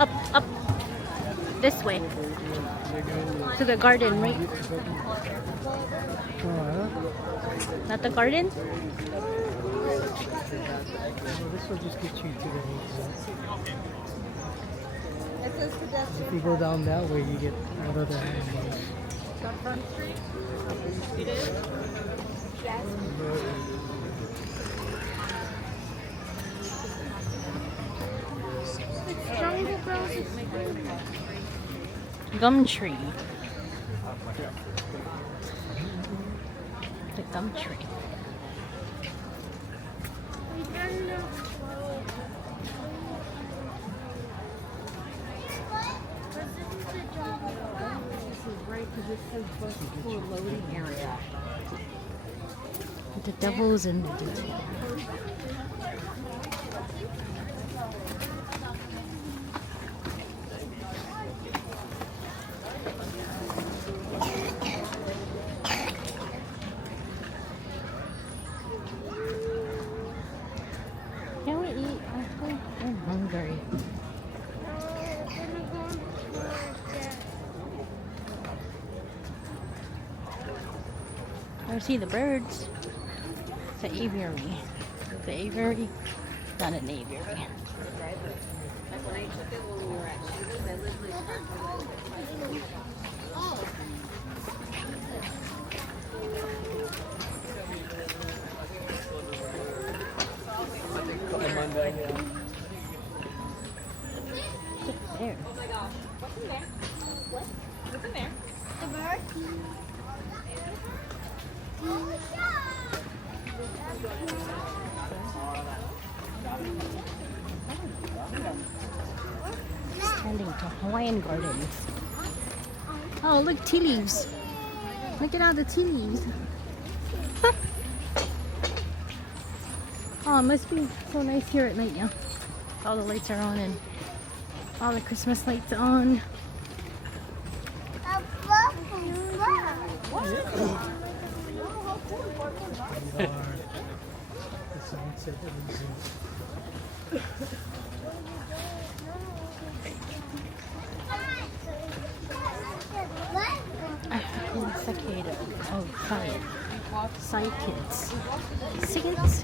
up. This way. To the garden, right? Not the garden? This will just get you to the exit. If you go down that way, you get out of the animals. Front Street? It is? Yes. Gum tree. The gum tree. Because it says bus for loading area. The devil's in the detail. Can we eat? I'm hungry. I see the birds. It's an aviary. It's an aviary, not an aviary. There. What's in there? What? What's in there? The bird? Standing to Hawaiian Gardens. Oh, look, tea leaves. Look at all the tea leaves. Oh, it must be so nice here at night, yeah. All the lights are on and all the Christmas lights on. The sunset illusion. African cicada. Oh, sorry. Side kids. Cigarettes?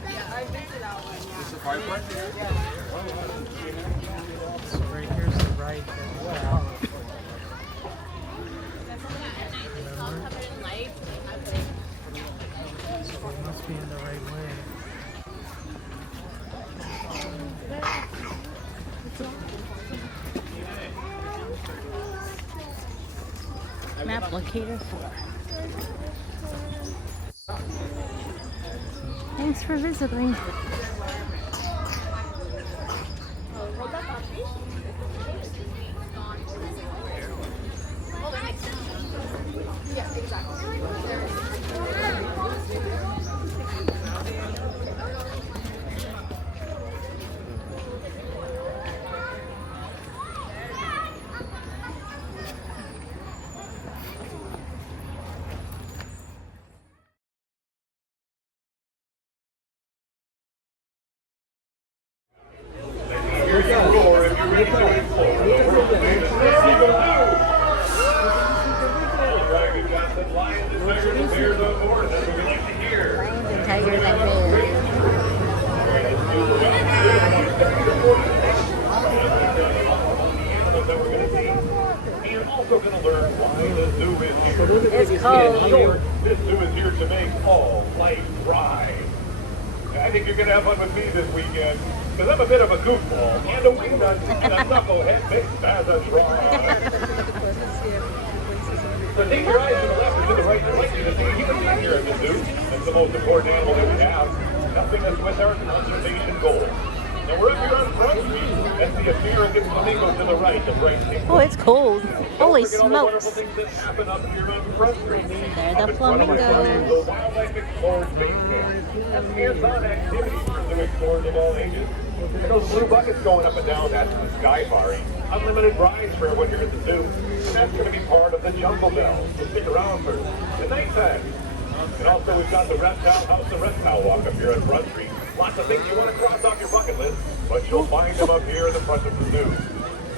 So right here's the right. Wow. So we must be in the right way. Map locator 4. Thanks for visiting. Tigers and bears. You're also going to learn why the zoo is here. It's cold. This zoo is here to make all life thrive. I think you're going to have fun with me this weekend, because I'm a bit of a goofball and a wingnut and a knucklehead mixed as a try. So take your eyes to the left and to the right. I'd like you to see a human being here at the zoo. It's the most important animal that we have, helping us with our conservation goals. Now we're up here on Front Street. That's the American flamingo to the right, the bright pink. Oh, it's cold. Holy Don't forget all the wonderful smokes. things that happen up here on Front Street. They're the flamingos. The Wildlife Explorers Base Camp. That's hands-on activities for zoo explorers of all ages. And those blue buckets going up and down, that's the sky-faring. Unlimited rides for everyone here at the zoo. And that's going to be part of the Jungle Bell. So stick around for the nighttime. And also we've got the Reptile House and Reptile Walk up here at Front Street. Lots of things you want to cross off your bucket list, but you'll find them up here in the front of the zoo.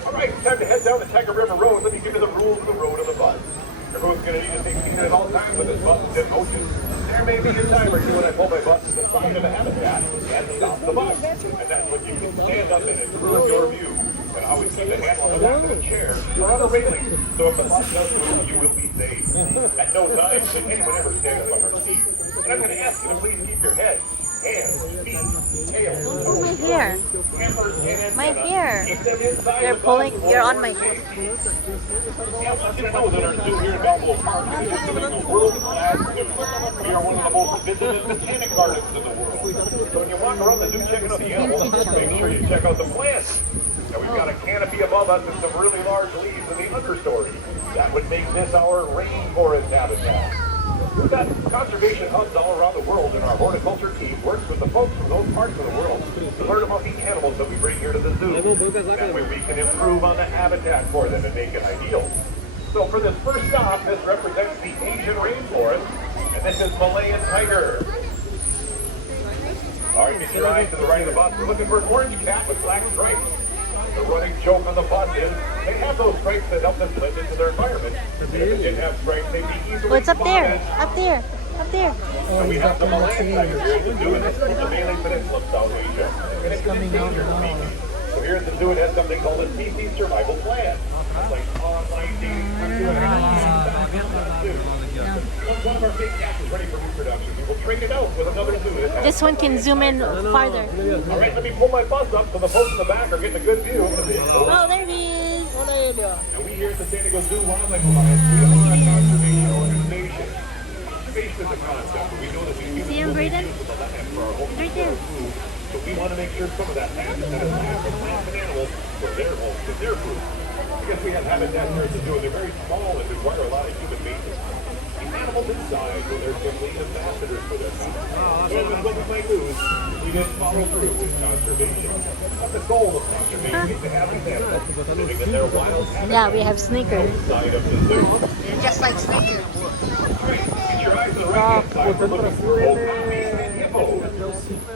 All right, head down the Tiger River Road, let me give you the rules of the road of the bus. Everyone's going to need to stay seated at all times when this bus is in motion. There may be a time or two when I pull my bus to the side of a habitat and stop the bus. And that's when you can stand up in it to ruin your view. And always keep the handle on the back of a chair or on a railing. So if the bus does move, you will be safe. At no time should anyone ever stand up on their seat. And I'm going to ask you to please keep your head, hands, feet, tail, Oh, my hair. hammers, and My antenna. hair. Keep them inside You're the pulling. bus. You're on my hair. Yeah, I want you to know that our zoo here in Balboa Park is doing a world-class zoo. We are one of the most visited botanic gardens in the world. So when you walk around the zoo checking out the animals, make sure you check out the plants. Now we've got a canopy above us and some really large leaves in the understory. That would make this our rainforest habitat. We've got conservation hubs all around the world, and our horticulture team works with the folks from those parts of the world to learn about the animals that we bring here to the zoo. That way we can improve on the habitat for them and make it ideal. So for this first stop, this represents the Asian rainforest, and this is Malayan tiger. All right, get your eyes to the right of the bus. We're looking for an orange cat with black stripes. The running joke on the bus is they have those stripes that help them blend into their environment. And if they didn't have stripes, they'd be easily What's up there? spotted. Up there. Up there. Oh, And we he's have up the in the Malayan tree. tiger here at the zoo, and it's from the Malay Peninsula of South Asia. And it's coming out endangered now. species. So here at the zoo, it has something called a species survival plan. It's like online dating for zoo and Once one of our big cats is ready for reproduction, we will trade it out with another zoo. that has This one can zoom in farther. All right, let me pull my bus up so the folks in the back are getting a good view of the big zoo. Oh, there he is. Now we here at the San Diego Zoo Wildlife Alliance, we are a conservation organization. Conservation is a concept, but we know that we need See him, Brayden? the land for our home Right there. food. So we want to make sure some of that habitat is land for plants and animals for their homes and their food. I guess we have habitats here at the zoo, and they're very small and require a lot of human maintenance. The animals inside, well, they're simply ambassadors for their kind. So that's what we might lose. We didn't follow through with conservation. But the goal of conservation is to have these animals living in their wild habitat. Yeah, we have sneakers. Side of the zoo. Just like sneakers. Great. Get your eyes to the right-hand side. We're looking for okamis and hippos.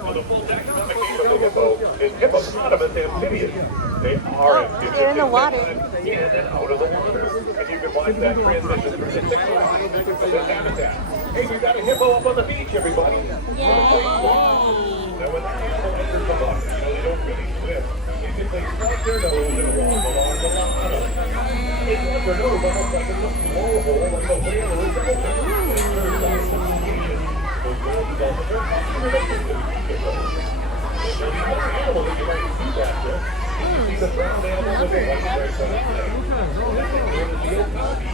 Now, the full taxonomic name of the hippo is hippopotamus amphibians. They are amphibians. they're in the water. In and out of the water. And you can watch that transition through the 6 lines of this habitat. Hey, we got a hippo up on the beach, everybody. Yay. Now, when that animal enters the water, you know they don't really swim. They simply plug their nose and walk along the bottom. They plug their nose almost like a blowhole, like a whale or something. It turns out communication. Those whales develop a very close relationship to each other. There's more animals that you might see back there. You can see the brown animal with the white stripes on its leg. That's a name is the okapi.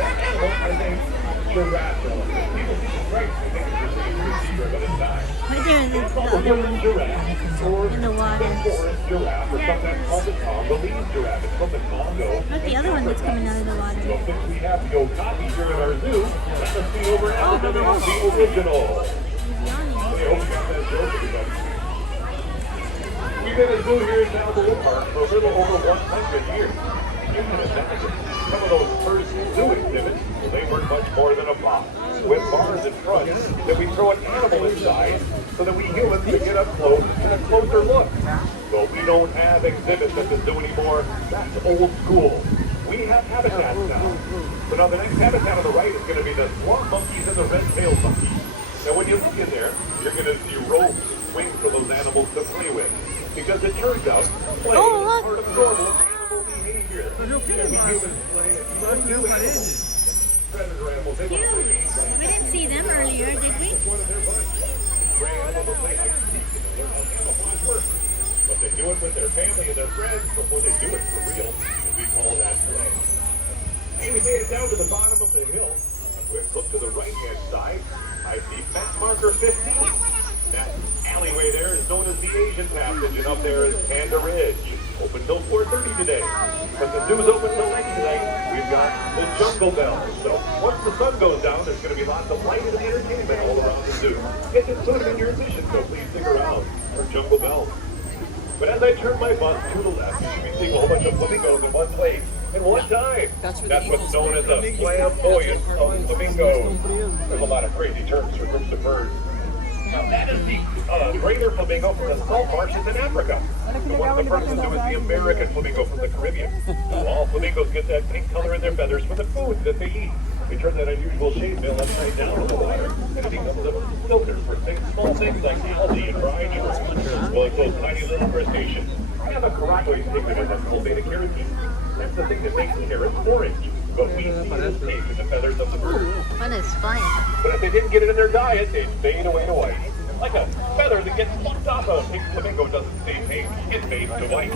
That animal is a giraffe elephant. People see the stripes and think it's just a zebra, but it's not. Right there is the It's called other the one. giraffe, or In the water. the forest giraffe, or sometimes called the Congolese giraffe. It's from the Congo. Look, the other one that's coming out of the water. So since we have the okapi here at our zoo, let us see over at the original. He's yawning. I hope you got that joke, everybody. We've been a zoo here in Balboa Park for a little over 100 years. You can imagine some of those first zoo exhibits, well, they weren't much more than a box with bars in front that we throw an animal inside so that we humans can get up close and get a closer look. So we don't have exhibits at the zoo anymore. That's old school. We have habitats now. So now the next habitat on the right is going to be the swamp monkeys and the red-tailed monkeys. Now when you look in there, you're going to see ropes, swings for those animals to play with. Because it turns out, play Oh, is look. part of normal animal behavior. And we humans play undo animals. Predator animals, they want to play games like We didn't see them earlier, did we? one of their bunch. Gray animals will play hide and seek and learn how camouflage works. But they do it with their family and their friends before they do it for real, and we call that play. Hey, we made it down to the bottom of the hill. A quick look to the right-hand side. I see fence marker 15. That alleyway there is known as the Asian Passage, and up there is Panda Ridge. Open till 4:30 today. But the zoo's open till late tonight. We've got the Jungle Bells. So once the sun goes down, there's going to be lots of light and entertainment all around the zoo. It's included in your admission, so please stick around for Jungle Bells. But as I turn my bus to the left, you should be seeing a whole bunch of flamingos in one place in one time. That's what's known as a flamboyant of flamingos. There's a lot of crazy terms for groups of birds. Now, that is the greater flamingo from the salt marshes in Africa. And one of the first ones was the American flamingo from the Caribbean. Now, all flamingos get that pink color in their feathers from the food that they eat. They turn that unusual shade meal upside down in the water, and it becomes a filter for small things like algae and brine. Well, it's those tiny little crustaceans. They have a carotenoid pigment in them called beta-carotene. That's the thing that makes carrots orange. But we see this pink in the feathers of the bird. Fun is fun. But if they didn't get it in their diet, they'd fade away to white. Like a feather that gets plucked off a pink flamingo doesn't stay pink, it fades to white.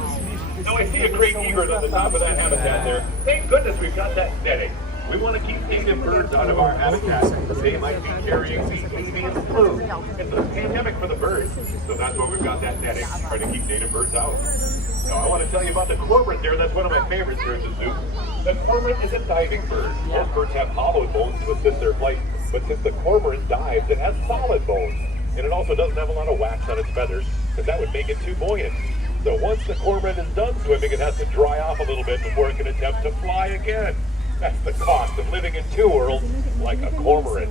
Now I see a great egret on the top of that habitat there. Thank goodness we've got that netting. We want to keep native birds out of our habitat. They might be carrying the avian flu. It's a pandemic for the birds. So that's why we've got that netting, trying to keep native birds out. Now I want to tell you about the cormorant there. That's one of my favorites here at the zoo. The cormorant is a diving bird. Most birds have hollow bones to assist their flight, but since the cormorant dives, it has solid bones. And it also doesn't have a lot of wax on its feathers, because that would make it too buoyant. So once the cormorant is done swimming, it has to dry off a little bit before it can attempt to fly again. That's the cost of living in two worlds like a cormorant.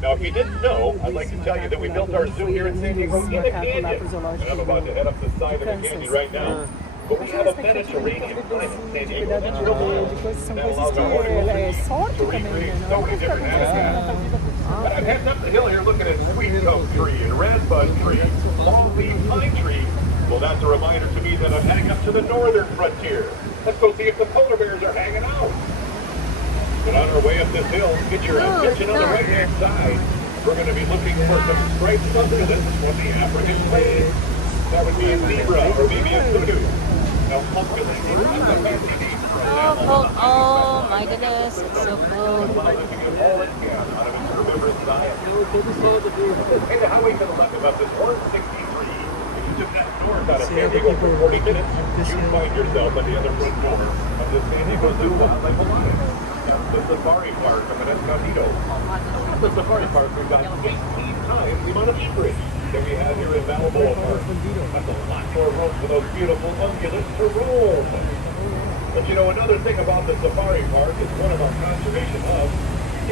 Now, if you didn't know, I'd like to tell you that we built our zoo here in San Diego in a canyon. And I'm about to head up the side of the canyon right now. But we have a Mediterranean climate in San Diego. That's real cool. That allows our horticulture to recreate so many different habitats. But I'm heading up the hill here looking at sweet oak tree and redbud tree, longleaf pine tree. Well, that's a reminder to me that I'm heading up to the northern frontier. Let's go see if the polar bears are hanging out. But on our way up this hill, get your attention on the right-hand side. We're going to be looking for some striped succulents from the African plains. That would be a zebra or maybe a kudu. Now, succulents are a fancy name for an animal. Oh my goodness, it's so cold. Looking at all it can out of its herbivorous diet. Hey, the highway to the left of us is 163. If you took that north out of San Diego for 40 minutes, you'd find yourself at the other front door of the San Diego Zoo Wildlife Alliance. The Safari Park up in Escondido. At the Safari Park, we've got 18 times the amount of acreage that we have here in Balboa Park. That's a lot more room for those beautiful ungulates to roam. But you know, another thing about the Safari Park is one of our conservation hubs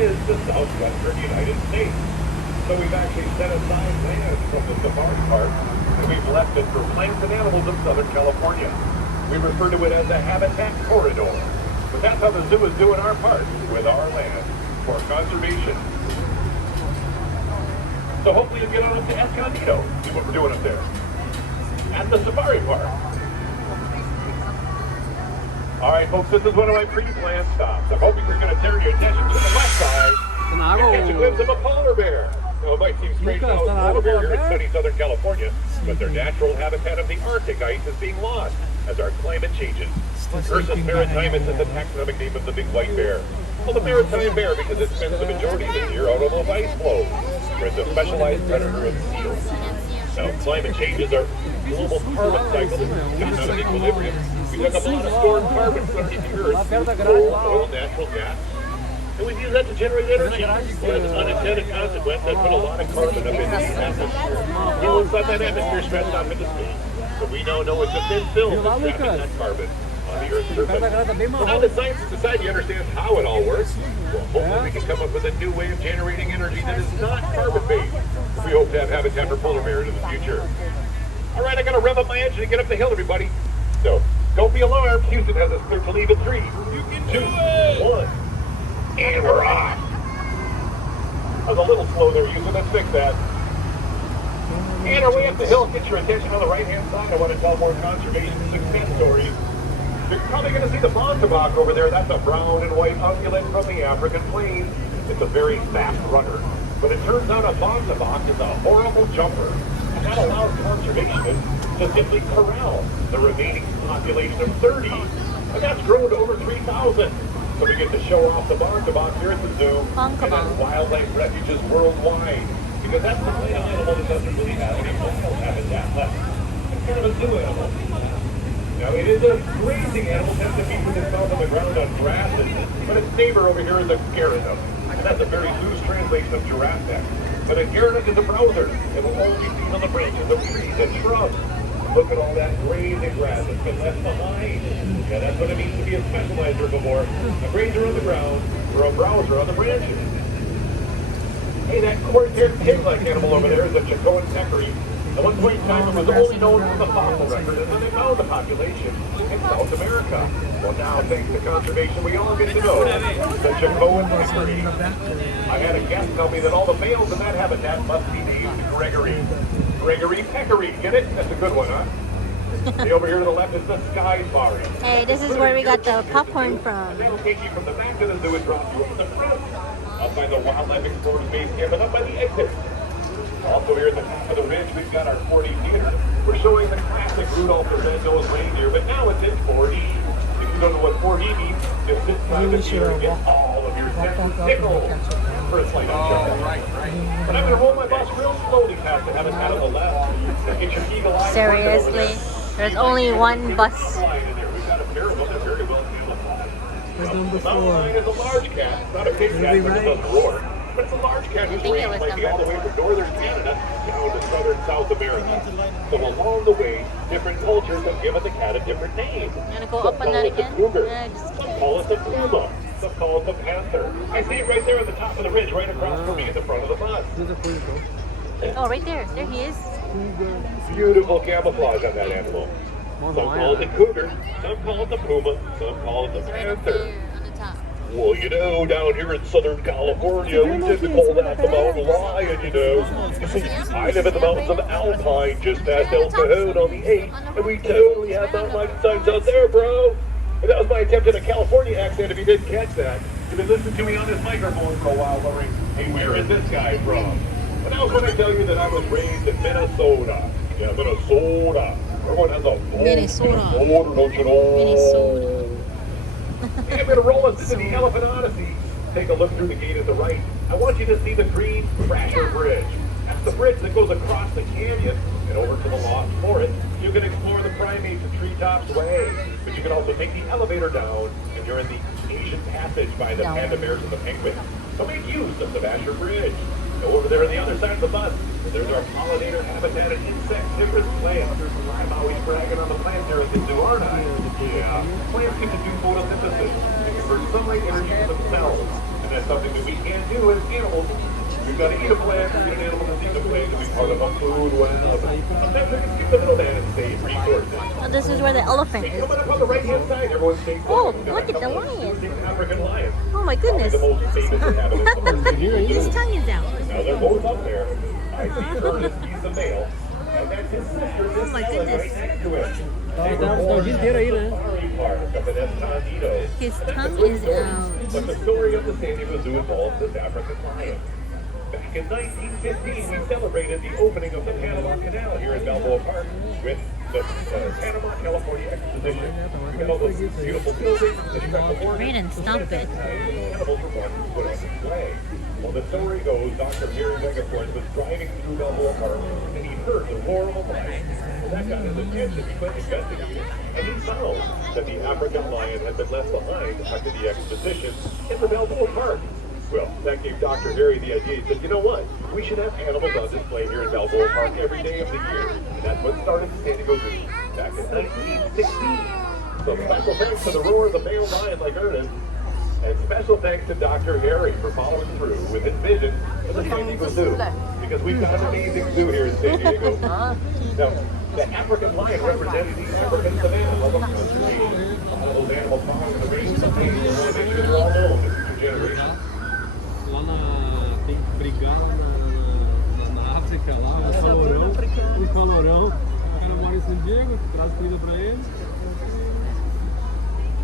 is the southwestern United States. So we've actually set aside land from the Safari Park and we've left it for plants and animals of Southern California. We refer to it as a habitat corridor. But that's how the zoo is doing our part with our land for conservation. So hopefully you'll get on up to Escondido, see what we're doing up there at the Safari Park. All right, folks, this is one of my pre-planned stops. I'm hoping you're going to turn your attention to the left side and catch a glimpse of a polar bear. Now, it might seem strange to a polar bear here in sunny Southern California, but their natural habitat of the Arctic ice is being lost as our climate changes. Ursus maritimus is the taxonomic name of the big white bear. Well, the maritime bear because it spends the majority of the year out on those ice floes, where it's a specialized predator of seals. Now, climate changes our global carbon cycle is out of equilibrium. We took up a lot of stored carbon from the earth, coal, oil, natural gas, and we use that to generate energy. Well, as an unintended consequence, that put a lot of carbon up into the atmosphere. We won't let that atmosphere stretch out into space. So we now know it's a thin film that's trapping that carbon on the Earth's surface. Well, now that Science and Society understands how it all works, well, hopefully we can come up with a new way of generating energy that is not carbon-based. We hope to have habitat for polar bears in the future. All right, I got to rev up my engine and get up the hill, everybody. So don't be alarmed. Houston has us clear to leave in 3, 2, 1, and we're off. I was a little slow there, Houston. Let's fix that. And our way up the hill, get your attention on the right-hand side. I want to tell more conservation success stories. You're probably going to see the bontebok over there. That's a brown and white ungulate from the African plains. It's a very fast runner. But it turns out a bontebok is a horrible jumper. And that allows conservationists to simply corral the remaining population of 30. And that's grown to over 3,000. So we get to show off the bontebok here at the zoo and at wildlife refuges worldwide. Because that's the kind of animal that doesn't really have any wild habitat left. It's kind of a zoo animal. Now, it is a grazing animal, tends to feed with itself on the ground on grasses, but its neighbor over here is a gerenum. And that's a very loose translation of giraffe neck. But a gerenum is a browser. It will only be seen on the branches of trees and shrubs. Look at all that grazing grass that's been left behind. Yeah, that's what it means to be a specialized herbivore. A grazer on the ground or a browser on the branches. Hey, that corn-haired pig-like animal over there is a Chicoan peccary. At one point in time, it was only known from the fossil record, and then they found the population in South America. Well, now, thanks to conservation, we all get to know the Chicoan peccary. I had a guest tell me that all the males in that habitat must be named Gregory. Gregory Peccary. Get it? That's a good one, huh? Hey, over here to the left is the Sky Safari. Hey, this is where we got the popcorn from. That'll take you from the back of the zoo and drop you at the front. Up by the Wildlife Explorers Base Camp and up by the exit. Also here at the top of the ridge, we've got our 4D theater. We're showing the classic Rudolph the Red-Nosed Reindeer, but now it's in 4D. If you don't know what 4D means, just sit beside the theater and get all of your senses tickled. First light on show. But I'm going to roll my bus real slowly past the habitat on the left. Get your eagle eye. Seriously? There's only one bus. We've got a pair of them. They're very well camouflaged. Where's number The mountain 4? lion is a large cat. It's not a big cat, but it doesn't roar. But it's a large cat who's think it ranged was like all the way from northern Canada down to southern South America. So along the way, different cultures have given the cat a different name. You wanna go Some up on call that it the again? cougar. Yeah, just Some call it the puma. Some call it the panther. I see it right there at the top of the ridge, right across from me at the front of the bus. There's a cougar. Oh, right there. There he is. Beautiful camouflage on that animal. Some call it the cougar, some call it the puma, some call it the panther. On the top. Well, you know, down here in Southern California, we tend to call that the mountain lion, you know. You see, I live in the mountains of Alpine, just past El Cajon on the 8, and we totally have mountain lion signs out there, bro. And that was my attempt at a California accent, if you didn't catch that. You've been listening to me on this microphone for a while, wondering, hey, where is this guy from? But now when I tell you that I was raised in Minnesota. Yeah, Minnesota. Everyone has a Minnesota. don't you know? Minnesota. Hey, I'm going to roll us into the Elephant Odyssey. Take a look through the gate at the right. I want you to see the Green Thrasher Bridge. That's the bridge that goes across the canyon and over to the Lost Forest. You can explore the primates and treetops way, but you can also take the elevator down, and you're in the Asian Passage by the panda bears and the penguins. So make use of the Vasher Bridge. Go over there on the other side of the bus. There's our pollinator habitat and insectivorous plants. I'm always bragging on the plants there at the zoo, aren't I? Yeah. Plants get to do photosynthesis and convert sunlight energy to themselves. And that's something that we can't do as animals. We've got to eat a plant, or get an animal to eat a plant to be part of a food web. Sometimes we can keep the middleman and save resources. Oh, this is where the elephant Hey, is. coming up on the right-hand side, everyone stay Oh, We've got look a at the couple of lion. African lions. Oh my goodness. The most famous inhabitants. His tongue is out. Now they're both up there. I see Ernest, he's the male. And that's his sister, Miss Oh my Ellen, goodness. right next to him. They were Tá born o dia inteiro aí, in né? the safari park up in Escondido. His That's tongue a good is story. out. But the story of the San Diego Zoo involves this African lion. Back in 1915, we celebrated the opening of the Panama Canal here in Balboa Park with the Panama California Exposition. We got all those beautiful buildings and you got the horses. Brayden, stop it. Animals were born to put on display. Well, the story goes, Dr. Gary Wegeforth was driving through Balboa Park and he heard the roar of a lion. Well, that got his attention. He went investigating and he found that the African lion had been left behind after the exposition in the Balboa Park. Well, that gave Dr. Harry the idea. He said, you know what? We should have animals on display here in Balboa Park every day of the year. And that's what started the San Diego Zoo back in 1916. So special thanks to the roar of the male lion like Ernest. And special thanks to Dr. Harry for following through with his vision of the San Diego Zoo. Because we've got an amazing zoo here in San Diego. Now, the African lion represents the African savannah level of conservation. All those animals found in the range of the state. We want to make sure they're all known to future generations. Lá tem que brigar na África, lá, o calorão. O calorão. O cara mora em San Diego, traz comida pra eles.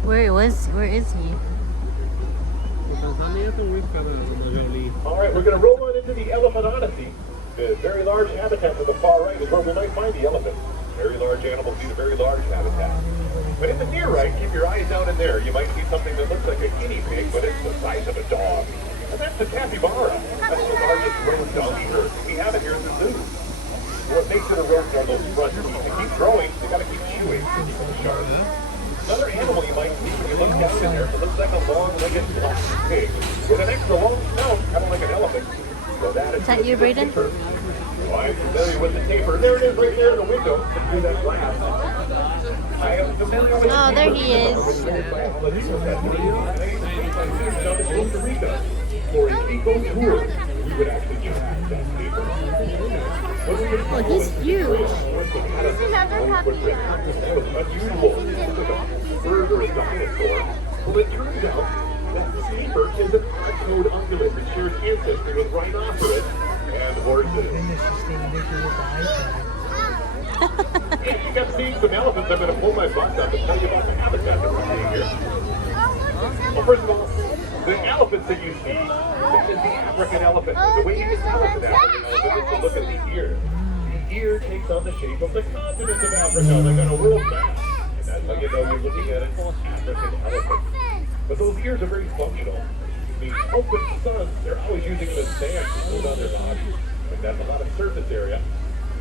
Where is he? O casamento muito cara na Jolie. All right, we're going to roll on into the Elephant Odyssey. The very large habitat to the far right is where we might find the elephant. Very large animals need a very large habitat. But in the near right, keep your eyes down in there. You might see something that looks like a guinea pig, but it's the size of a dog. And that's the capybara. That's the largest rodent doggy herd we have it here at the zoo. What makes it a rodent are those front teeth. They keep growing, they got to keep chewing to keep them sharp. Another animal you might see when you look down in there, it looks like a long-legged black pig with an extra long snout, kind of like an elephant. So Is that you, Brayden? Well, I'm familiar with the taper. There it is right there in the window through that glass. I am familiar with Oh, there he is. Costa Rica for an eco tour. would actually track that paper. Oh, he's huge. This is another puppy. That was unusual. Further a dinosaur. Well, it turns out that the paper is an odd-toed ungulate that shares ancestry with rhinoceros and horses. Yeah, you got seeing some elephants. I'm going to pull my butt up and tell you about the habitat that we're seeing here. Well, first of all, the elephants that you see, that is the African elephant. The way you can tell it's an African elephant is to look at the ear. The ear takes on the shape of the continent of Africa. They got a world map. And that's how you know you're looking at an African elephant. But those ears are very functional. The elephant sons, they're always using them as stands to hold on their bodies. And that's a lot of surface area.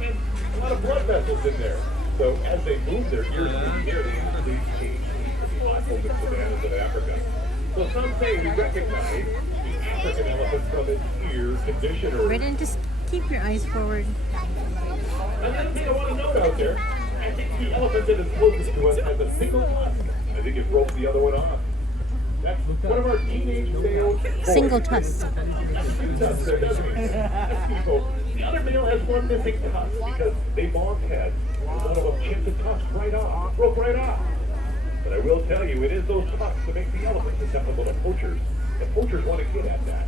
And a lot of blood vessels in there. So as they move their ears in the air, they usually change to the hot open savannas of Africa. So some say we recognize the African elephant from its ear condition. Brayden, just keep your eyes forward. Another thing I want to note out there, I think the elephant that is closest to us has a single tusk. I think it broke the other one off. That's one of our teenage males. Single tusk. The other male has one missing tusk because they bombed heads. One of them chipped the tusk right off, broke right off. But I will tell you, it is those tusks that make the elephant susceptible to poachers. The poachers want to get at that.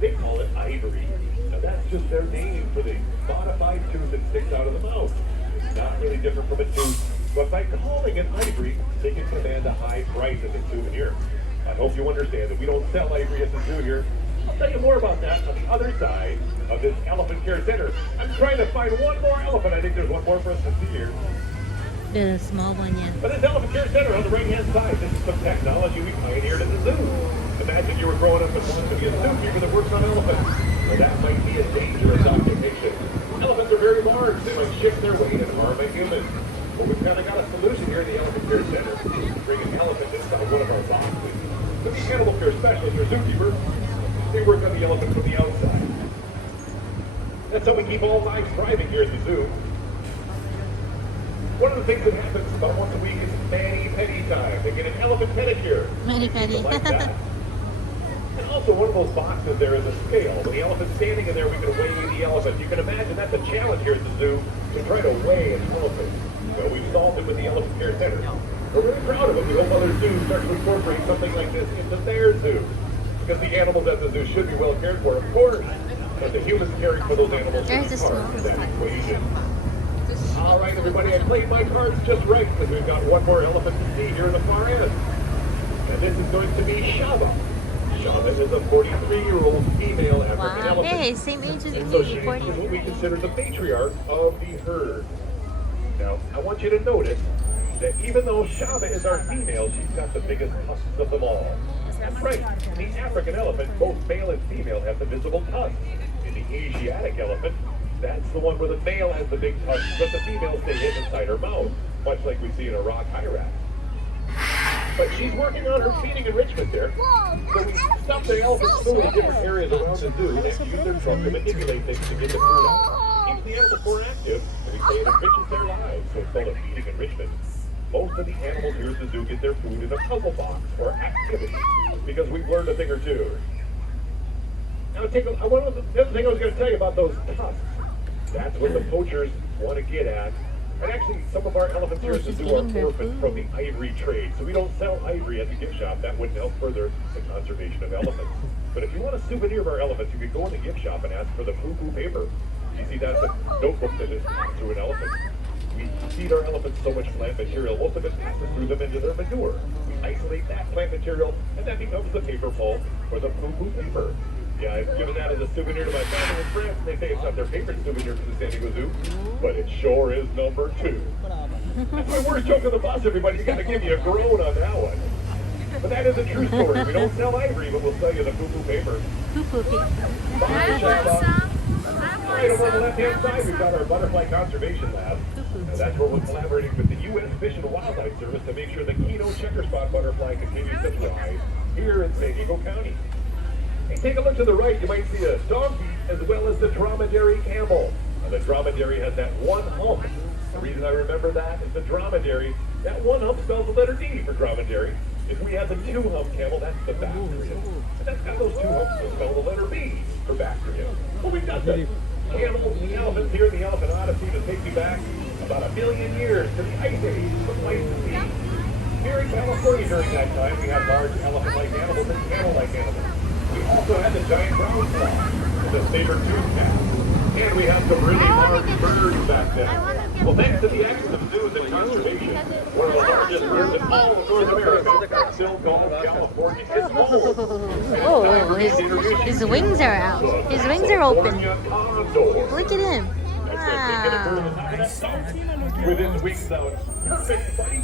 They call it ivory. Now that's just their name for the modified tooth that sticks out of the mouth. It's not really different from a tooth, but by calling it ivory, they can command a high price as a souvenir. I hope you understand that we don't sell ivory at the zoo here. I'll tell you more about that on the other side of this elephant care center. I'm trying to find one more elephant. I think there's one more for us to see here. The small one, yeah. But this elephant care center on the right-hand side, this is some technology we pioneered at the zoo. Imagine you were growing up and wanted to be a zookeeper that works on elephants. Well, that might be a dangerous occupation. Elephants are very large. They might shift their weight and harm a human. But we've kind of got a solution here in the elephant care center. Bring an elephant inside one of our boxes. But these animal care specialists or zookeepers, they work on the elephant from the outside. That's how we keep all lives thriving here at the zoo. One of the things that happens about once a week is mani-pedi time. They get an elephant pedicure. Mani-pedi. Like that. And also one of those boxes there is a scale. When the elephant's standing in there, we can weigh the elephant. You can imagine that's a challenge here at the zoo to try to weigh an elephant. So we've solved it with the Elephant Care Center. We're really proud of it. We hope other zoos start to incorporate something like this into their zoo. Because the animals at the zoo should be well cared for, of course. But the humans caring for those animals There's is a part small of that equation. All right, everybody, I played my cards just right because we've got one more elephant to see here in the far end. And this is going to be Shaba. Shaba is a 43-year-old female African Wow. elephant. Hey, same age as And so me, she is 40. what we consider the matriarch of the herd. Now, I want you to notice that even though Shaba is our female, she's got the biggest tusks of them all. That's right. In the African elephant, both male and female have the visible tusks. In the Asiatic elephant, that's the one where the male has the big tusks, but the female stay hidden inside her mouth, much like we see in a rock hyrax. But she's working on her feeding enrichment there. So we stuff the elephant's food in different areas around the zoo and use their trunk to manipulate things to get the food out. Keeps the animals more active, and we say it enriches their lives, so it's called a feeding enrichment. Most of the animals here at the zoo get their food in a puzzle box or activity, because we've learned a thing or two. Now, the other thing I was going to tell you about those tusks. That's what the poachers want to get at. And actually, some of our elephants here at the zoo are orphaned from the ivory trade. So we don't sell ivory at the gift shop. That wouldn't help further the conservation of elephants. But if you want a souvenir of our elephants, you could go in the gift shop and ask for the poo-poo paper. You see, that's a notebook that is to an elephant. We feed our elephants so much plant material, most of it passes through them into their manure. We isolate that plant material, and that becomes the paper pulp for the poo-poo paper. Yeah, I've given that as a souvenir to my family and friends. They say it's not their favorite souvenir for the San Diego Zoo, but it sure is number 2. That's my worst joke of the bus, everybody. You gotta give me a groan on that one. But that is a true story. We don't sell ivory, but we'll sell you the poo-poo paper. Poo-poo paper. Right over on the left-hand side, we've got our Butterfly Conservation Lab. And that's where we're collaborating with the U.S. Fish and Wildlife Service to make sure the Kino checker spot butterfly continues to thrive here in San Diego County. Hey, take a look to the right, you might see a donkey as well as the dromedary camel. Now, the dromedary has that one hump. The reason I remember that is the dromedary, that one hump spells the letter D for dromedary. If we have the two-hump camel, that's the Bactrian. And that's got those two humps to spell the letter B for Bactrian. Well, we've got the camels and the elephants here in the Elephant Odyssey to take you back about 1 million years to the Ice Age from land to sea. Here in California during that time, we had large elephant-like animals and camel-like animals. We also had the giant ground sloth and the saber-toothed cat. And we have some really large birds back then. Well, thanks to the active zoos and conservation, one of the largest birds in all of North America, still called California is home. Oh, his wings are out. His wings are open. Look at him. Wow. With his wings out. Perfect, buddy.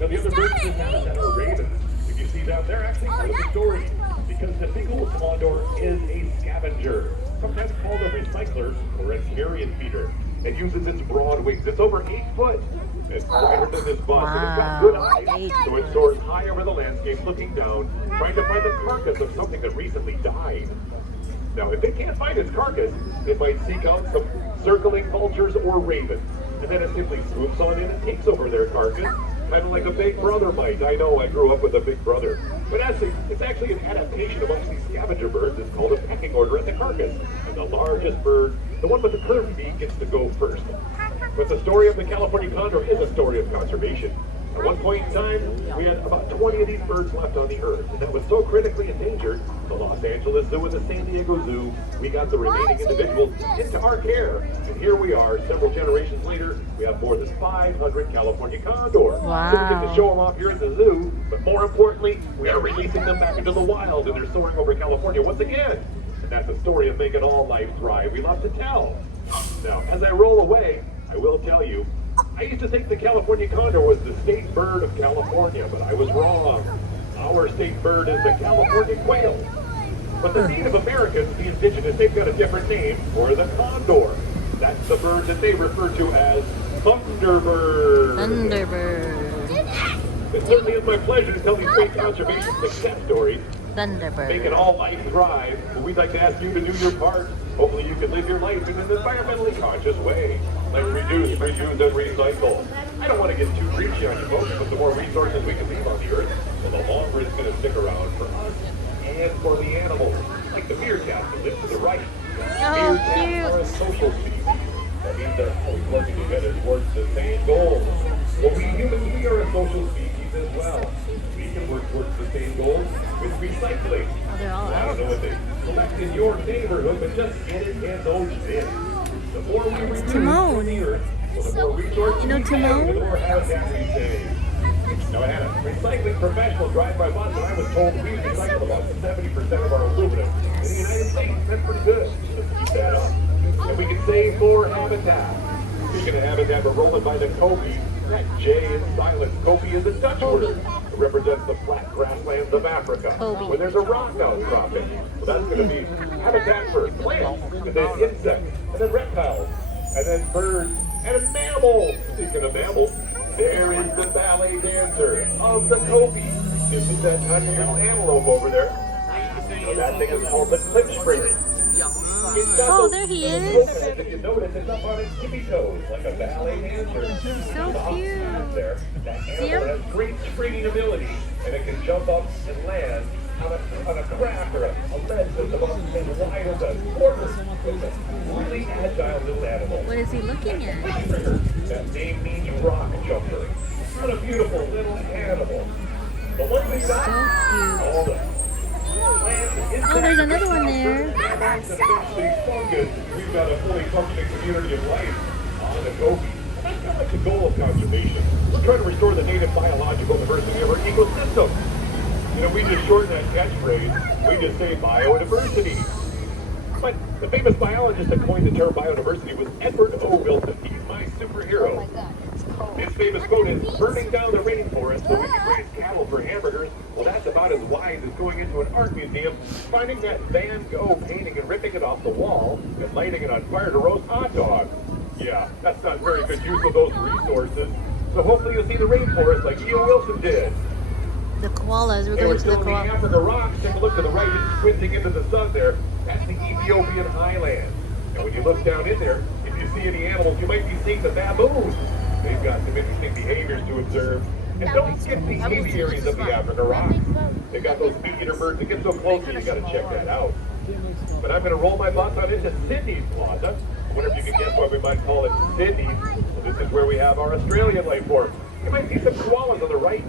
Now, the other birds in this habitat are ravens. If you see that, they're actually part of the story. Because the big old condor is a scavenger, sometimes called a recycler or a carrion feeder. It uses its broad wings. It's over 8 foot. It's wider than this bus, and it's got good eyes. So it soars high over the landscape, looking down, trying to find the carcass of something that recently died. Now, if it can't find its carcass, it might seek out some circling vultures or ravens. And then it simply swoops on in and takes over their carcass, kind of like a big brother might. I know, I grew up with a big brother. But actually, it's actually an adaptation amongst these scavenger birds. It's called a pecking order at the carcass. And the largest bird, the one with the curved beak, gets to go first. But the story of the California condor is a story of conservation. At one point in time, we had about 20 of these birds left on the earth, and that was so critically endangered, the Los Angeles Zoo and the San Diego Zoo, we got the remaining individuals into our care. And here we are, several generations later, we have more than 500 California condors. Wow. So we get to show them off here at the zoo, but more importantly, we are releasing them back into the wild, and they're soaring over California once again. And that's the story of making all life thrive we love to tell. Now, as I roll away, I will tell you, I used to think the California condor was the state bird of California, but I was wrong. Our state bird is the California quail. But the Native Americans, the indigenous, they've got a different name for the condor. That's the bird that they refer to as Thunderbird. Thunderbird. It certainly is my pleasure to tell these great conservation success stories. Thunderbird. Making all life thrive. But we'd like to ask you to do your part. Hopefully you can live your life in an environmentally conscious way. Like reduce, reuse, and recycle. I don't want to get too preachy on you folks, but the more resources we can leave on the earth, well, the longer it's going to stick around for us and for the animals. Like the meerkat that lives to the right. Meerkats are a social species. That means they're always working together towards the same goal. Well, we humans, we are a social species as well. We can work towards the same goals with recycling. Oh, they're all I out. don't know what they collect in your neighborhood, but just get it in those bins. The more we reduce Timon. the earth, well, the more resources You know we have, Timon? the more habitat we save. Now, I had a recycling professional drive by once, and I was told we recycle about 70% of our aluminum in the United States. That's pretty good. Let's keep that up. And we can save more habitat. Speaking of habitat, we're rolling by the Kobe. That J is silent. Kobe is a Dutch word. It represents the flat grasslands of Africa, Kobe. where there's a rock outcropping. So that's going to be habitat for plants, and then insects, and then reptiles, and then birds, and mammals. Speaking of mammals, there is the ballet dancer of the Kobe. This is that tiny little antelope over there. So that thing is called the klipspringer. Oh, there he is. If you notice, it's up on its tippy toes, like a ballet dancer. So cute. There. That See animal him? has great springing ability, and it can jump up and land on a craft or a ledge that's about as wide as a quarter. It's a really agile little animal. What is he looking at? That name means rock jumper. What a beautiful little animal. The one we got, So all the Oh, there's another one there. fungus. We've got a fully functioning community of life on the Gobi. That's kind of like the goal of conservation. We're trying to restore the native biological diversity of our ecosystem. You know, we just shorten that catchphrase. We just say biodiversity. But the famous biologist that coined the term biodiversity was Edward O. Wilson. He's my superhero. His famous quote is, burning down the rainforest so we can raise cattle for hamburgers. Well, that's about as wise as going into an art museum, finding that Van Gogh painting and ripping it off the wall and lighting it on fire to roast hot dogs. Yeah, that's not very good use of those resources. So hopefully you'll see the rainforest like E.O. Wilson did. The koalas. We're Hey, going we're to still the looking koala. after the rocks. Take a look to the right, it's squinting into the sun there. That's the Ethiopian highlands. And when you look down in there, if you see any animals, you might be seeing the baboons. They've got some interesting behaviors to observe. And don't skip the aviaries of the Africa Rock. They got those meat-eater birds that get so close that you gotta check that out. But I'm gonna roll my bus on into Sydney's Plaza. I wonder if you can guess why we might call it Sydney's. Well, this is where we have our Australian life form. You might see some koalas on the right.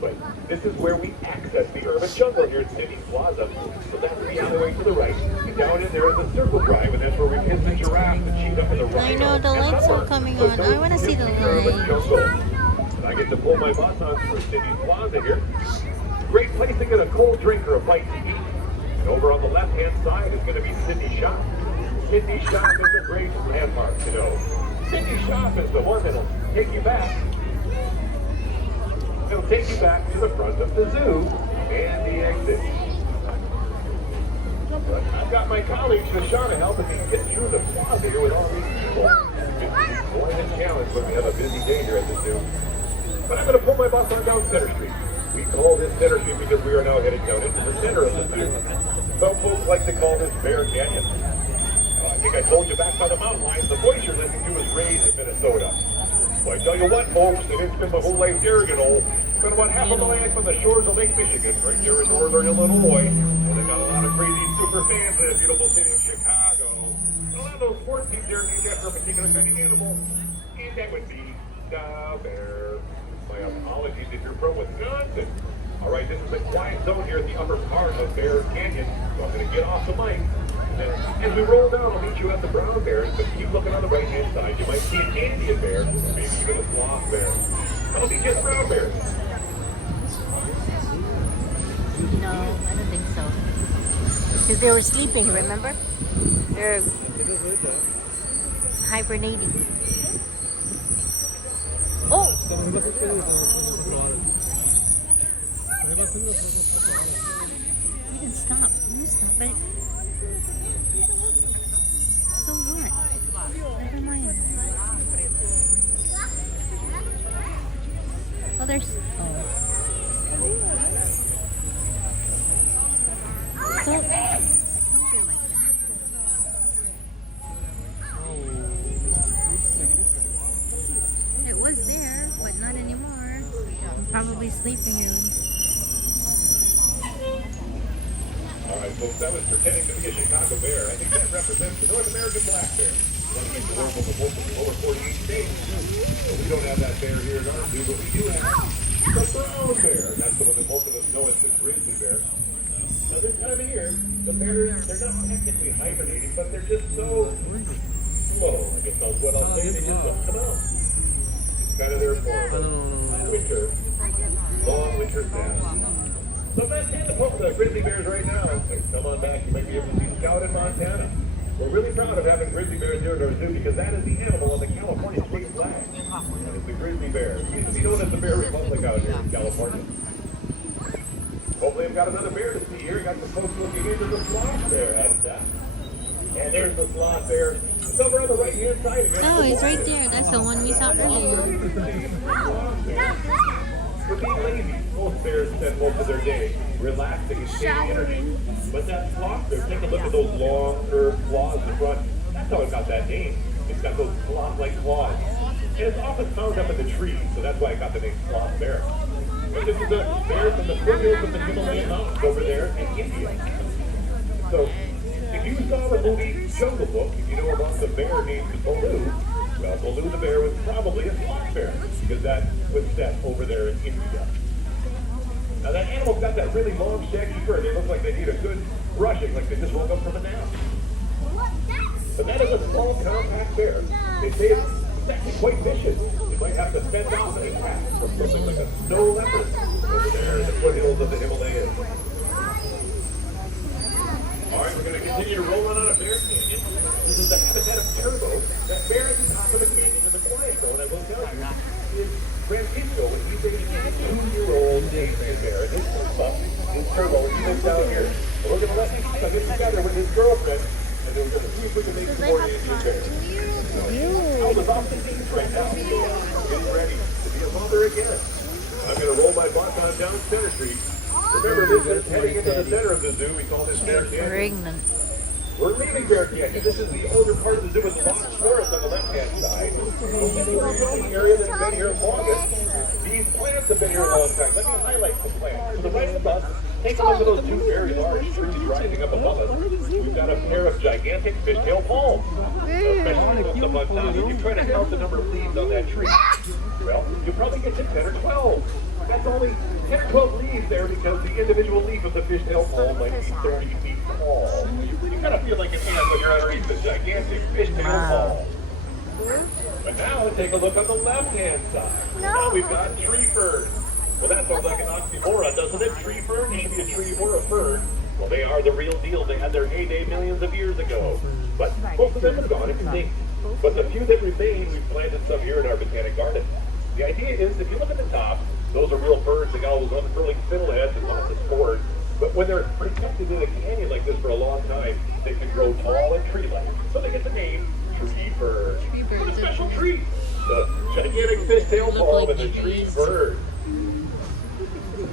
But this is where we access the urban jungle here at Sydney's Plaza. So that's the alleyway to the right. And down in there is the Circle Drive, and that's where we visit the giraffe, the cheetah, and the rhino. I know the lights are coming on. I want to see the lights. And I get to pull my bus on through Sydney's Plaza here. Great place to get a cold drink or a bite to eat. And over on the left-hand side is going to be Sydney Shop. Sydney Shop is a great landmark to know. Sydney Shop is the one that'll take you back. It'll take you back to the front of the zoo and the exit. But I've got my colleague Shoshana helping me get through the plaza here with all these people. It's quite a challenge when we have a busy day here at the zoo. But I'm going to pull my bus on down Center Street. We call this Center Street because we are now heading down into the center of the zoo. Some folks like to call this Bear Canyon. I think I told you back by the mountain lines, the voice you're listening to is raised in Minnesota. Well, I tell you what, folks, it has been my whole life here, you know. Spent about half of my life on the shores of Lake Michigan, right here in northern Illinois. And I got a lot of crazy super fans in the beautiful city of Chicago. And a lot of those sports teams there named after a particular kind of animal, and that would be the bear. My apologies if you're from Wisconsin. All right, this is a quiet zone here at the upper part of Bear Canyon, so I'm going to get off the mic. And as we roll down, I'll meet you at the brown bears, but keep looking on the right-hand side. You might see an Indian bear, or maybe even a sloth bear. That'll be just brown bears. No, I don't think so. Because they were sleeping, remember? They're hibernating. Oh! You can stop. You stop it. So what? Never mind. Oh, there's... Oh. Don't be like that. It was there, but not anymore. Probably sleeping in. All right, folks, that was pretending to be a Chicago bear. I think that represents the North American black bear. One of the world from the over 48 states. So we don't have that bear here in our zoo, but we do have the brown bear. That's the one that most of us know as the grizzly bear. Now this time of year, the bears, they're not technically hibernating, but they're just so slow. I guess that's what I'll say. They just don't come out. It's kind of their form of winter, long winter nap. So that's kind of what the grizzly bears right now. Like, come on back, you might be able to see Scout in Montana. We're really proud of having grizzly bears here at our zoo because that is the animal on the California state flag. And it's the grizzly bear. It used to be known as the Bear Republic out here in California. Hopefully I've got another bear to see here. Got some folks looking into the sloth bear habitat. And there's the sloth bear. It's over on the right-hand side again. Oh, he's right there. That's the one we saw earlier. For being lazy, most bears spend most of their day relaxing and saving energy. But that sloth bear, take a look at those long, curved claws in front. That's how it got that name. It's got those sloth-like claws. And it's often found up in the trees, so that's why it got the name sloth bear. And this is a bear from the foothills of the Himalayan mountains over there in India. So, if you saw the movie Jungle Book, you know about the bear named Baloo. Well, Baloo the bear was probably a sloth bear, because that was set over there in India. Now that animal's got that really long, shaggy fur. They look like they need a good brushing, like they just woke up from a nap. But that is a small, compact bear. They say it's actually quite vicious. You might have to fend off an attack from something like a snow leopard over there in the foothills of the Himalayas. All right, we're going to continue to roll on a bear canyon. This is the habitat of Turbo. That bear at the top of the canyon in the quiet zone, I will tell you, is Francisco, when he's a 2-year-old Asian bear. This is Turbo, and he lives down here. So we're going to let him get together with his girlfriend, and then we're going to see if we can make some more Asian bears. I was off the beach right now, getting ready to be a mother again. I'm going to roll my bus on down Center Street. Remember, this is heading into the center of the zoo. We call this Bear Canyon. Pregnant. We're leaving Bear Canyon. This is the older part of the zoo with the Lost Forest on the left-hand side. The area that's been here longest. These plants have been here a long time. Let me highlight some plants. To the right of us, take a look at those two very large trees rising up above us. We've got a pair of gigantic fishtail palms. Especially with them on top. If you try to count the number of leaves on that tree, well, you probably get to 10 or 12. That's only 10 or 12 leaves there because the individual leaf of the fishtail palm might be 30 feet tall. You kind of feel like an ant when you're underneath the gigantic fishtail palm. But now take a look on the left-hand side. Now we've got tree fern. Well, that sounds like an oxymoron, doesn't it? Tree fern? You should be a tree or a fern. Well, they are the real deal. They had their heyday millions of years ago. But most of them have gone extinct. But the few that remain, we've planted some here in our botanic garden. The idea is, if you look at the top, those are real birds. They got all those unfurling fiddleheads and lots of spores. But when they're protected in a canyon like this for a long time, they can grow tall and tree-like. So they get the name tree bird. What a special treat! The gigantic fishtail palm and the tree bird.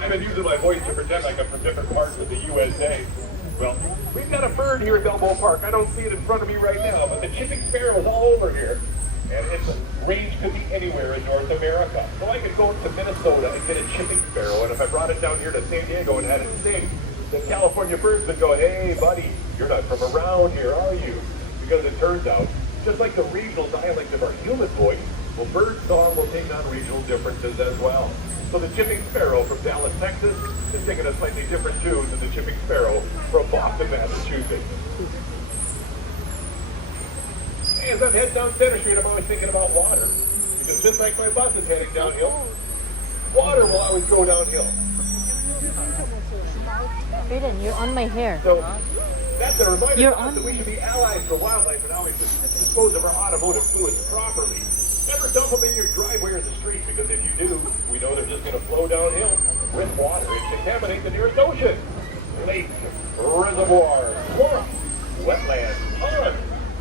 I've been using my voice to pretend like I'm from different parts of the USA. Well, we've got a bird here at Balboa Park. I don't see it in front of me right now, but the chipping sparrow is all over here. And its range could be anywhere in North America. So I could go to Minnesota and get a chipping sparrow, and if I brought it down here to San Diego and had it sing, the California birds would go, hey buddy, you're not from around here, are you? Because it turns out, just like the regional dialect of our human voice, well, bird song will take on regional differences as well. So the chipping sparrow from Dallas, Texas is singing a slightly different tune than the chipping sparrow from Boston, Massachusetts. As I'm heading down Center Street, I'm always thinking about water. Because just like my bus is heading downhill, water will always go downhill. Aiden, you're on my hair. So that's a reminder to us that we should be allies to wildlife and always dispose of our automotive fluids properly. Never dump them in your driveway or the street, because if you do, we know they're just going to flow downhill with water and contaminate the nearest ocean. Lake, reservoir, swamp, wetland, pond,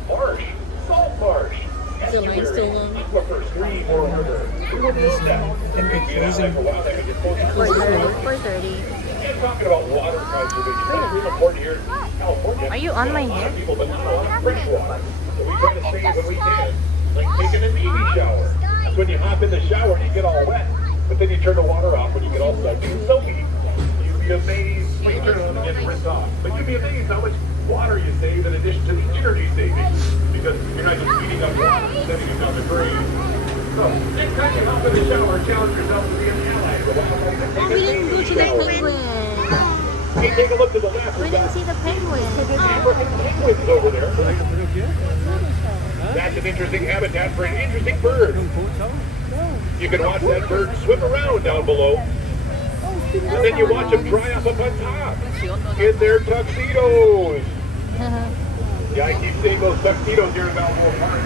marsh, salt marsh, estuary, aquifer, stream, or river. Who would know that? And maybe an ally for wildlife and dispose of 4:30. And talking about water conservation, that's really important here in California. Are you on my hair? People, but not a lot of fresh water. So we try to save when we can. Like taking a baby shower. That's when you hop in the shower and you get all wet. But then you turn the water off when you get all soapy and soapy. You'd be amazed when you turn it on and get rinsed off. But you'd be amazed how much water you save in addition to the energy savings. Because you're not just heating up water and sending it down the drain. So next time you hop in the shower, challenge yourself to be an ally for wildlife and take a baby shower. Hey, take a look to the left. We didn't see the penguin. African penguins over there. That's an interesting habitat for an interesting bird. You can watch that bird swim around down below. And then you watch them dry up on top in their tuxedos. Yeah, I keep seeing those tuxedos here in Balboa Park.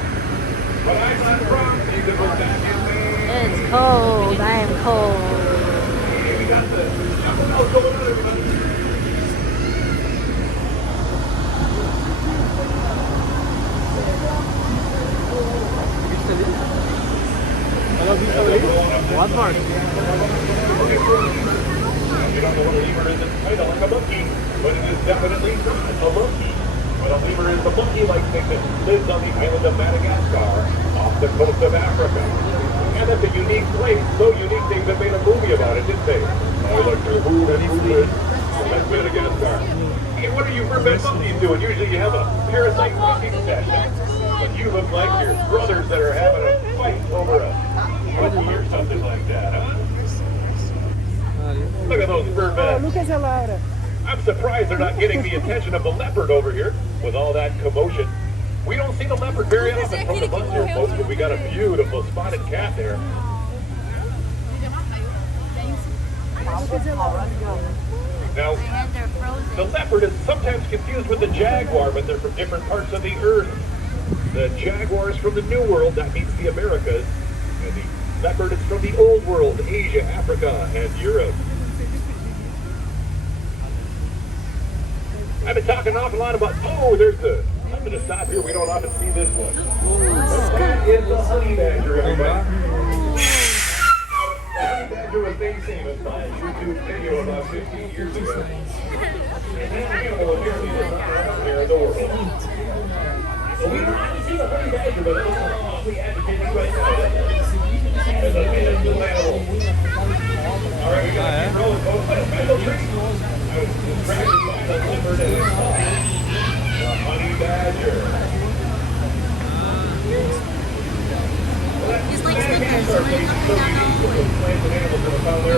But I'm not from season was back in May. It's cold. I am cold. Hey, we got the what else going on, everybody? What part? You don't know what a lemur is, it's kind of like a monkey, but it is definitely not a monkey. But a lemur is a monkey-like thing that lives on the island of Madagascar, off the coast of Africa. And it's a unique place, so unique they even made a movie about it, didn't they? I like their food and food. That's Madagascar. Hey, what are you urban monkeys doing? Usually you have a parasite picking session. But you look like your brothers that are having a fight over a monkey or something like that, huh? Look at those fur beds. Lucas and Laura. I'm surprised they're not getting the attention of the leopard over here with all that commotion. We don't see the leopard very often from the bus here, folks, but we got a beautiful spotted cat there. Now, the leopard is sometimes confused with the jaguar, but they're from different parts of the earth. The jaguar is from the New World, that means the Americas, and the leopard is from the Old World, Asia, Africa, and Europe. I've been talking an awful lot about, I'm going to stop here, we don't often see this one. That is the honey badger, everybody. The honey badger was made famous by a YouTube video about 15 years ago. And that animal apparently does not run out there in the world. So we want to see the honey badger, but it's awfully agitating right now. As a minuscule animal. All right, we got to keep rolling, folks. What a special treat. I was distracted by the leopard and the honey badger. He's like Snickers. Somebody looking down the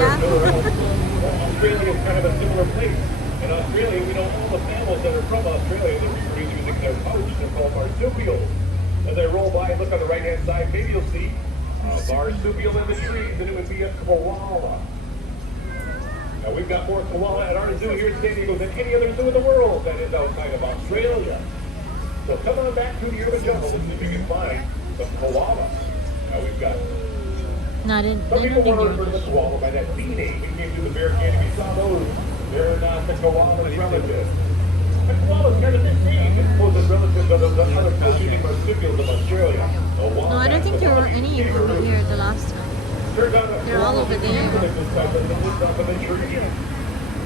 Australia is kind of a similar place. In Australia, we know all the mammals that are from Australia that reproduce using their pouch. They're called marsupials. As I roll by and look on the right-hand side, maybe you'll see a marsupial in the trees, and it would be a koala. Now, we've got more koala at our zoo here in San Diego than any other zoo in the world that is outside of Australia. So come on back to the urban jungle and see if you can find some koala. Now we've got Not in. some people want to refer to the koala by that B name. We came to the bear can and we saw those. They're not the koala's relatives. The koala's kind of this name. It's supposed as relatives of the other flesh-eating marsupials of Australia. No, I don't think there were any over here the last time. They're all over there. And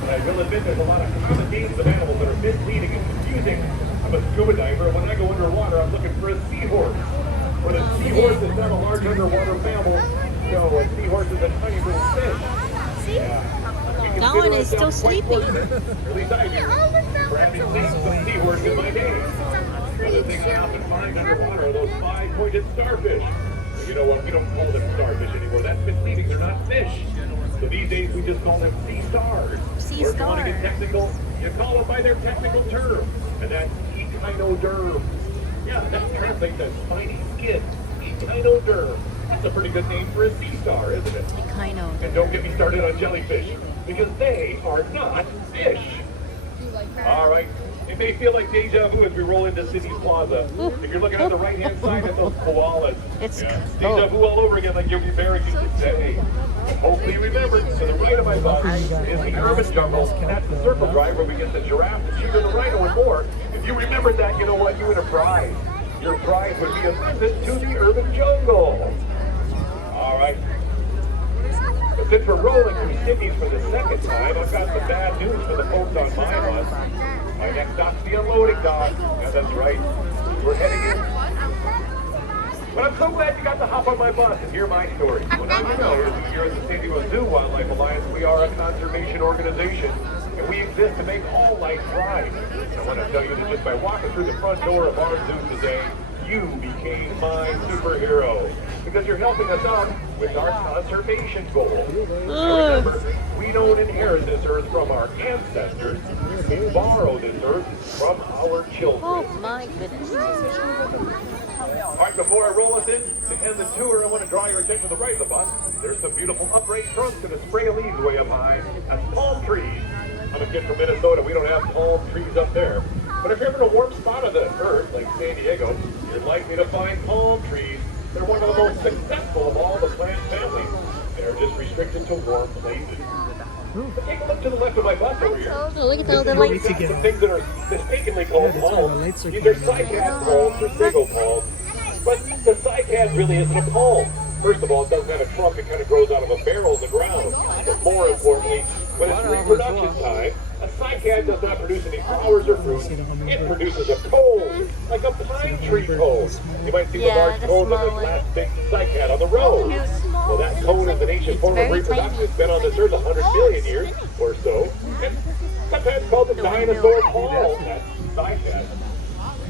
I will admit there's a lot of common names of animals that are misleading and confusing. I'm a scuba diver, and when I go underwater, I'm looking for a seahorse. But a seahorse is not a large underwater mammal. No, a seahorse is a tiny little fish. Yeah. That one is still sleeping. At least I do. For having seen some seahorse in my day. Another thing I often find underwater are those 5-pointed starfish. You know what? We don't call them starfish anymore. That's misleading. They're not fish. So these days we just call them sea stars. Sea Or if you want to get stars. technical, you call them by their technical term. And that's echinoderm. Yeah, that translates as spiny skin. Echinoderm. That's a pretty good name for a sea star, isn't it? Kind of. And don't get me started on jellyfish, because they are not fish. All right. It may feel like deja vu as we roll into City Plaza. If you're looking at the right-hand side at those koalas, It's deja vu all over again, like Yogi Berra used to say. Hopefully you remember, to the right of my bus is the urban jungle, and that's the circle drive where we get the giraffe, the cheetah, the rhino, and more. If you remembered that, you know what? You win a prize. Your prize would be a visit to the urban jungle. All right. But since we're rolling through cities for the second time, I've got some bad news for the folks on my bus. My next stop's the unloading dock. Yeah, that's right. We're heading in. But I'm so glad you got to hop on my bus and hear my story. Well, now you know, here at the San Diego Zoo Wildlife Alliance, we are a conservation organization, and we exist to make all life thrive. I want to tell you that just by walking through the front door of our zoo today, you became my superhero, because you're helping us out with our conservation goal. Remember, we don't inherit this earth from our ancestors. We borrow this earth from our children. Oh my goodness. All right, before I roll us in to end the tour, I want to draw your attention to the right of the bus. There's some beautiful upright trunks and a spray of leaves way up high. That's palm trees. I'm a kid from Minnesota. We don't have palm trees up there. But if you're in a warm spot of the earth, like San Diego, you're likely to find palm trees. They're one of the most successful of all the plant families. They're just restricted to warm places. But take a look to the left of my bus over here. Oh, look at all the lights. Some things that are mistakenly called palms. These are cycad palms or sago palms. But the cycad really isn't a palm. First of all, it doesn't have a trunk. It kind of grows out of a barrel in the ground. But more importantly, when it's reproduction time, a cycad does not produce any flowers or fruit. It produces a cone, like a pine tree cone. You might see the large cone of the last big cycad on the road. Well, that cone is an ancient form of reproduction. It's been on this earth 100 million years or so. And sometimes called the dinosaur palm. That's cycad.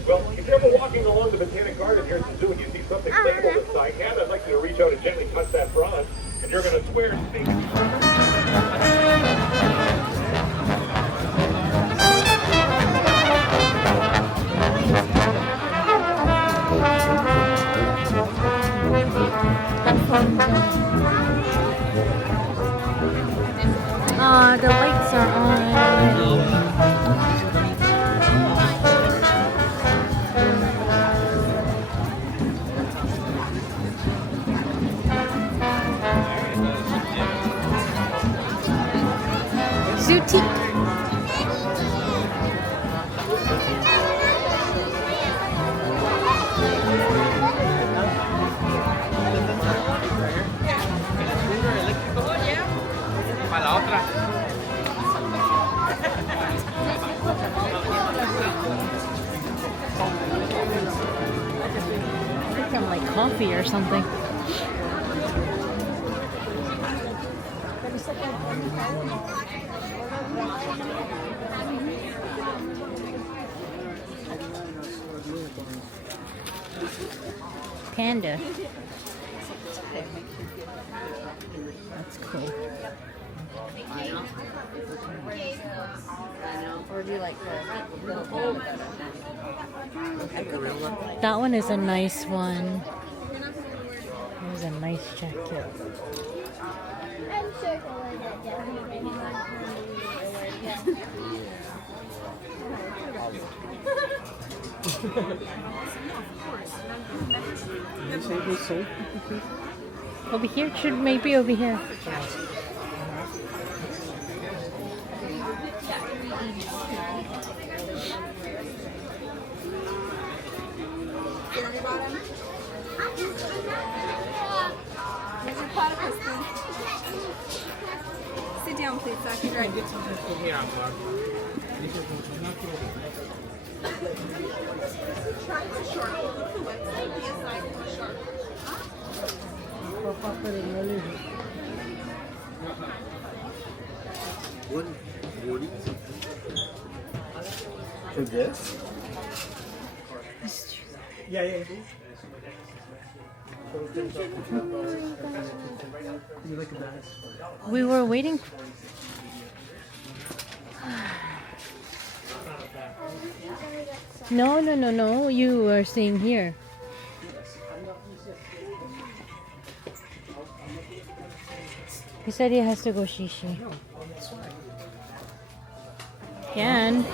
Well, if you're ever walking along the Botanic Garden here at the zoo and you see something labeled as cycad, I'd like you to reach out and gently touch that frond, and you're going to swear to speak. The lights are on. Zootique. From like coffee or something. Panda. That's cool. Or do you like the whole? That one is a nice one. It was a nice jacket. I'm sure he'll wear that Over here? Should maybe over here. Here's your platypus thing. Sit down, please, so I can drive you. For this? Yeah. We were waiting. No. You are staying here. He said he has to go shishi. Can.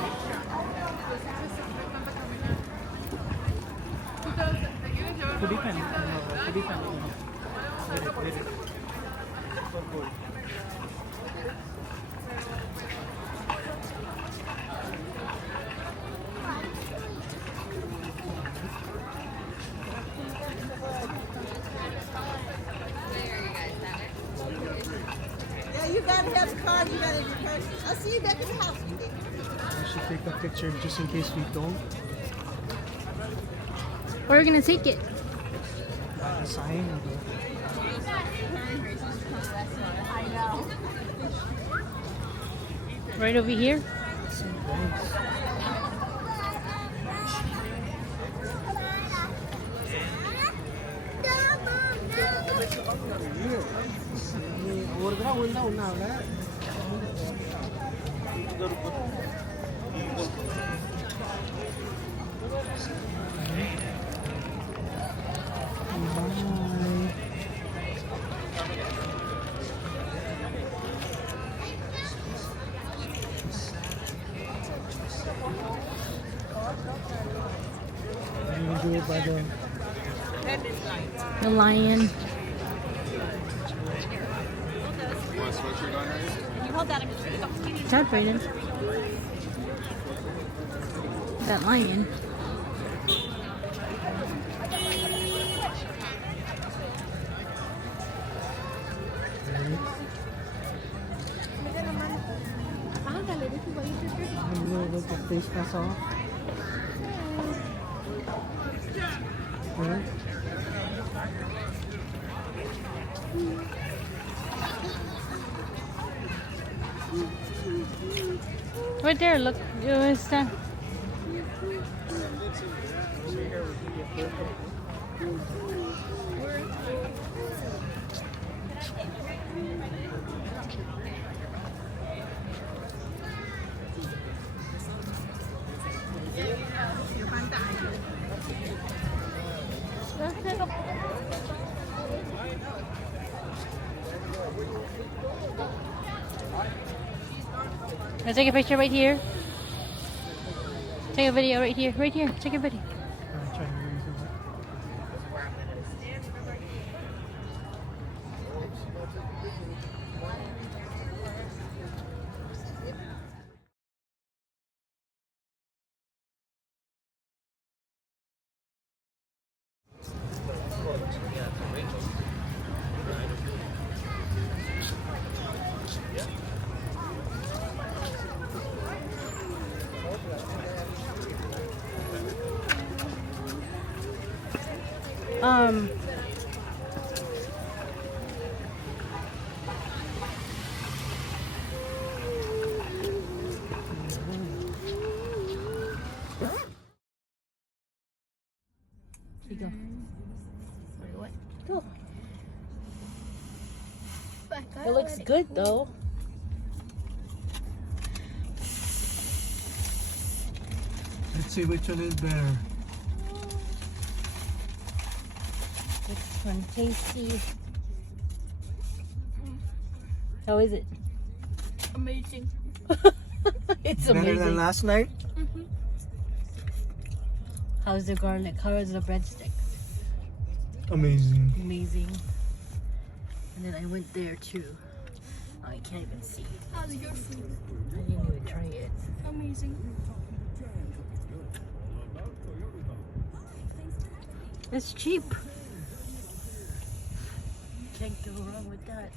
Yeah, you gotta have a card. You gotta have a card. I'll see you back at the house. We should take a picture just in case we don't. We're gonna take it. A sign. I know. Right over here. ஒரு தடவை வந்தா ஒன்றும் ஆகல. You do it by The lion. That Brayden. That lion. the face mask off. Yeah. Right there, look. It's that. Let's take a picture right here. Take a video right here. Right here. Take a video. Here you go. Wait, what? Go. It looks good though. Let's see which one is better. This one tasty. How is it? Amazing. It's Better amazing. than last night? How's the garlic? How is the breadstick? Amazing. Amazing. And then I went there too. Oh, I can't even see. How's your food? I didn't even try it. Amazing. It's cheap. Can't go wrong with that.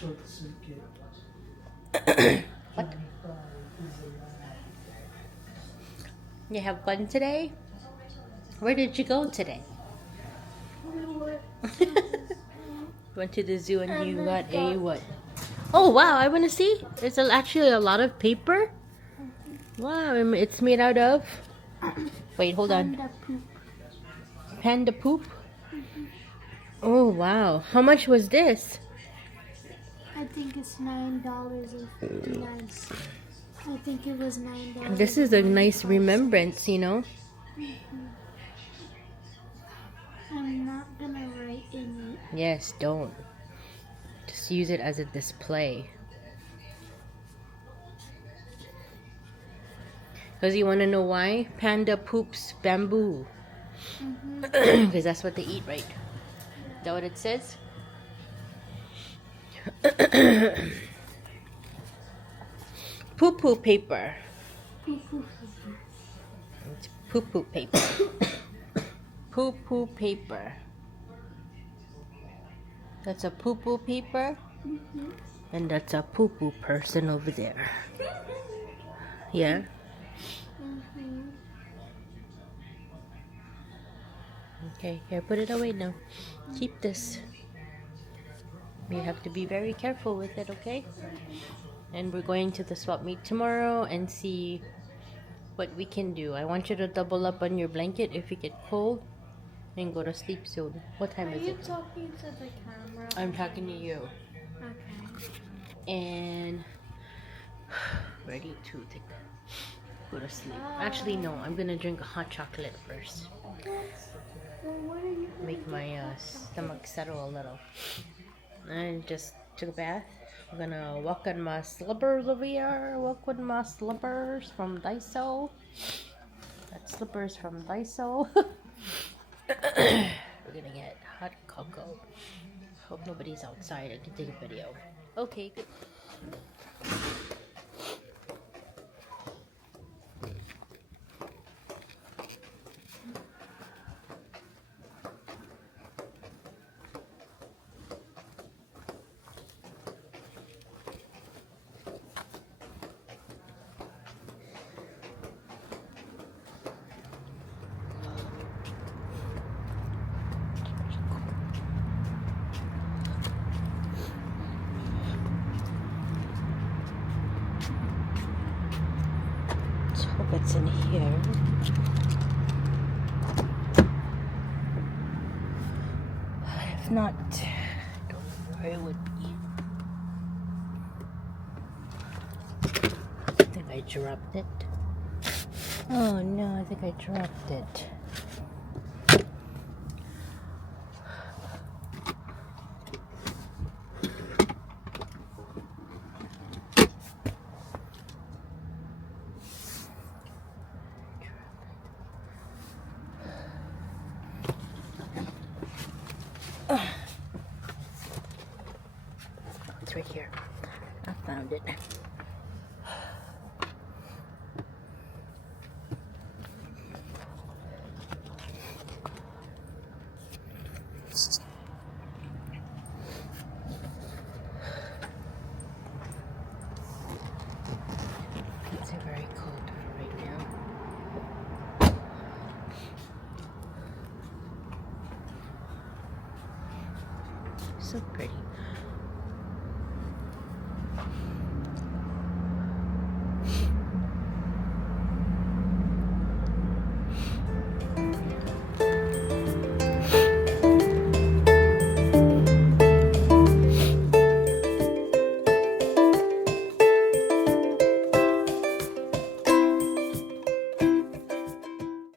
Short circuit. What? You have fun today? Where did you go today? Went to the zoo and you got a what? Oh wow, I want to see. It's actually a lot of paper. Wow, it's made out of. Wait, hold on. Panda poop. Oh wow, how much was this? I think it's $9.59. I think it was $9. This is a nice remembrance, you know. I'm not gonna write in it. Yes, don't. Just use it as a display. Because you want to know why? Panda poops bamboo. Because that's what they eat, right? Is that what it says? Poo-poo paper. It's poo-poo paper. Poo-poo paper. That's a poo-poo paper. And that's a poo-poo person over there. Yeah? Okay, here, put it away now. Keep this. You have to be very careful with it, okay? And we're going to the swap meet tomorrow and see what we can do. I want you to double up on your blanket if you get cold and go to sleep soon. What time is Are you it? talking to the camera? I'm talking to you. Okay. And ready to go to sleep. Actually, no. I'm gonna drink a hot chocolate first. Well, what are you Make my stomach settle a little. I just took a bath. I'm gonna walk on my slippers over here. Walk with my slippers from Daiso. That's slippers from Daiso. We're gonna get hot cocoa. Hope nobody's outside. I can take a video. Okay, good. Let's hope it's in here. If not, I don't know where it would be. I think I dropped it. Oh no, I think I dropped it. It's right here. I found it. So pretty.